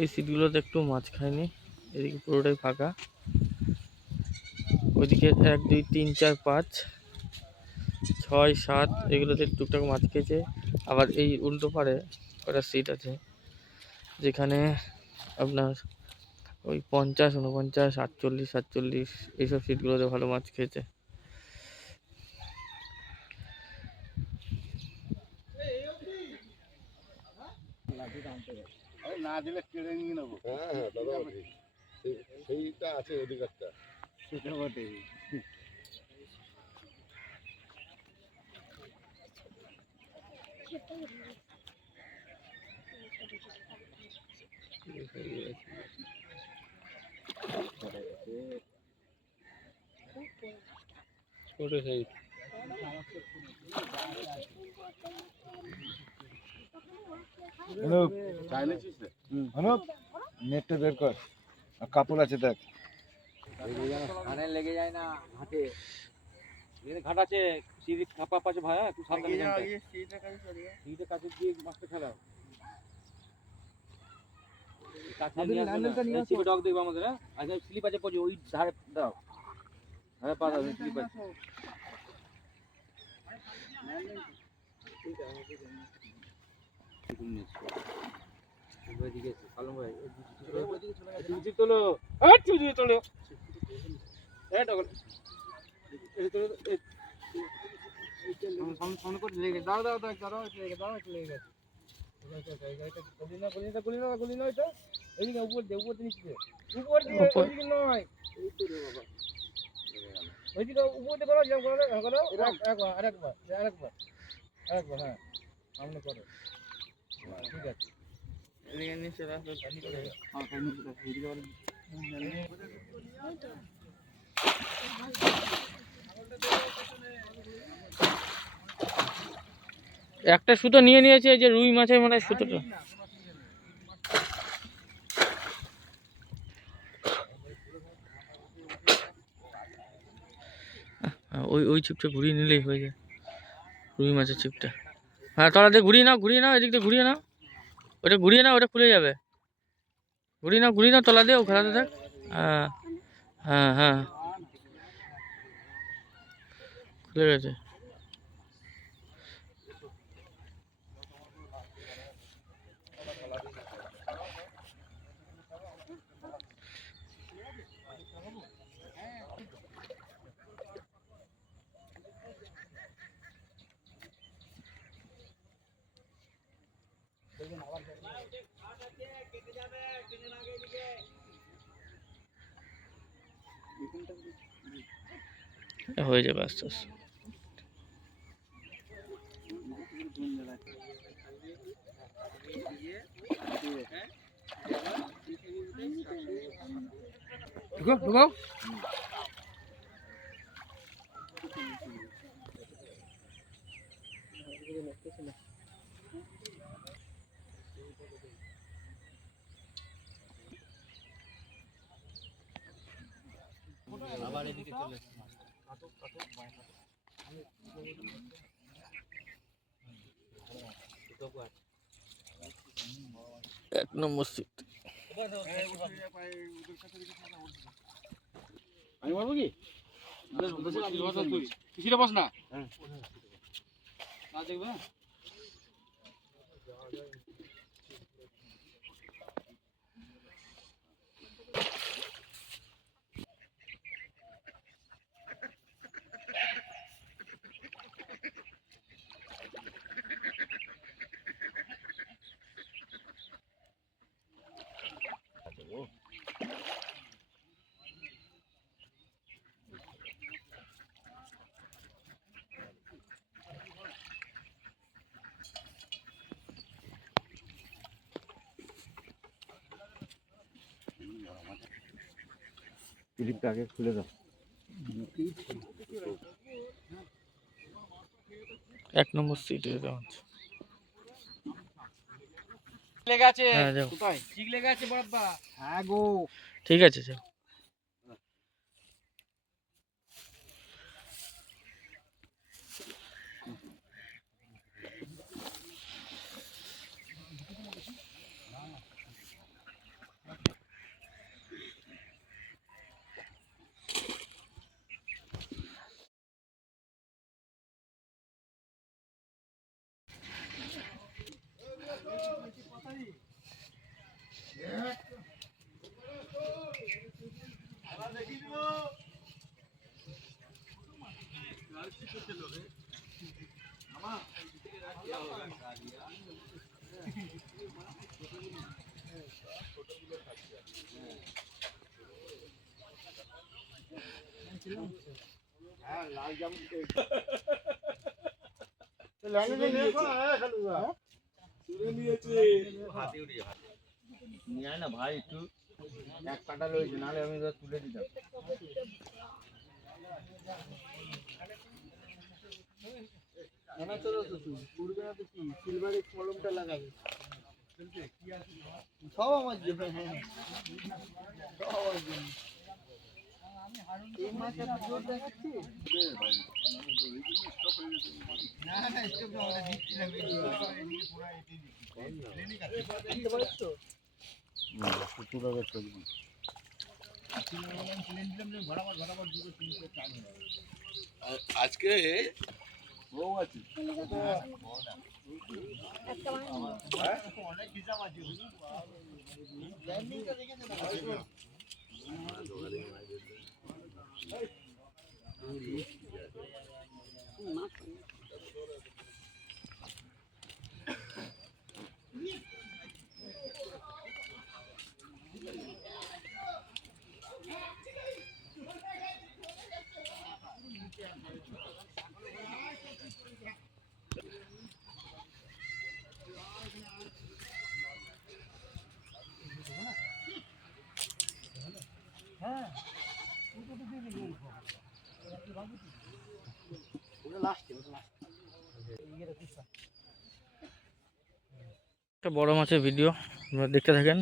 এই সিটগুলোতে একটু মাছ খায়নি, এদিকে পুরোটাই ফাঁকা। ওইদিকে 1 2 3 4 5 6 7 এগুলোতে টুকটাক মাছ খেয়েছে। আবার এই উল্টো পারে একটা সিট আছে যেখানে আপনার ওই 50 49 48 47 এইসব সিটগুলোতে ভালো মাছ খেয়েছে। না দিলে কেড়ে নিয়ে নেবো। হ্যাঁ দাদা সেইটা আছে অধিকারটা, সেটা বটে। ছোট সাইজ নেটটা বের কর, কাপড় আছে দেখ, কানে লেগে যায় না হাতে। ঘাট আছে, সিঁড়ি খাপা পাশে ভাই, একটু সাবধানে সিঁড়িটা কাছে দিয়ে মাছটা ফেলাও। সিপে ডগ দেখবে আমাদের, হ্যাঁ আচ্ছা স্লিপ আছে পড়ে ওই ধারে দাও, হ্যাঁ পা দাও, স্লিপ আছে। তোলো তোলো সামনে করে লেগে দাও দাও দাও দাও লেগে দাও লেগে গেছে। গুলি নয় তো এইদিকে উপর দিয়ে উপর দিয়ে ওইদিকে নয়, ওইদিকে উপর দিয়ে করো, যেরকম করো আরেকবার হ্যাঁ সামনে করো, ঠিক আছে। এদিকে নিচে রাখো, একটা সুতো নিয়ে নিয়েছে, এই যে রুই মাছের মানে সুতোটা। ওই ওই ছিপটা ঘুরিয়ে নিলেই হয়ে যায়, রুই মাছের ছিপটা। হ্যাঁ তলাতে ঘুরিয়ে নাও এদিক দিয়ে ঘুরিয়ে নাও, ওটা ঘুরিয়ে নাও, ওটা খুলে যাবে। ঘুরিয়ে নাও তলা দিয়ে, ও খেলাতে থাক। হ্যাঁ হ্যাঁ হ্যাঁ খুলে গেছে। হয়ে যাবে আস্তে আস্তে। আবার এদিকে চলে 1 নম্বর সিট। আমি বলবো কি কিছুটা বস না, দেখবে ক্লিপটা আগে খুলে দাও। 1 নম্বর সিটে দেওয়া আছে। লেগে আছে হ্যাঁ যাও, কোথায় ঠিক লেগে আছে বড়ব্বা। হ্যাঁ গো ঠিক আছে যাও। হ্যাঁ লাল জাম লাইনে নিয়ে খালুয়া নিয়ে আয় না ভাই একটু এক কাটা রয়েছে নাহলে আমি তো তুলে দিতাম সিলভারের কলমটা লাগাবে সব আমার জন্য হ্যাঁ সব আমার জন্য এই মাছটা জোর দেখাচ্ছি না না স্টপ না ওটা দিচ্ছি না পুরো চলবে আজকে বউ আছে অনেক হিসাব আছে একটা বড় মাছের ভিডিও আপনারা দেখতে থাকেন।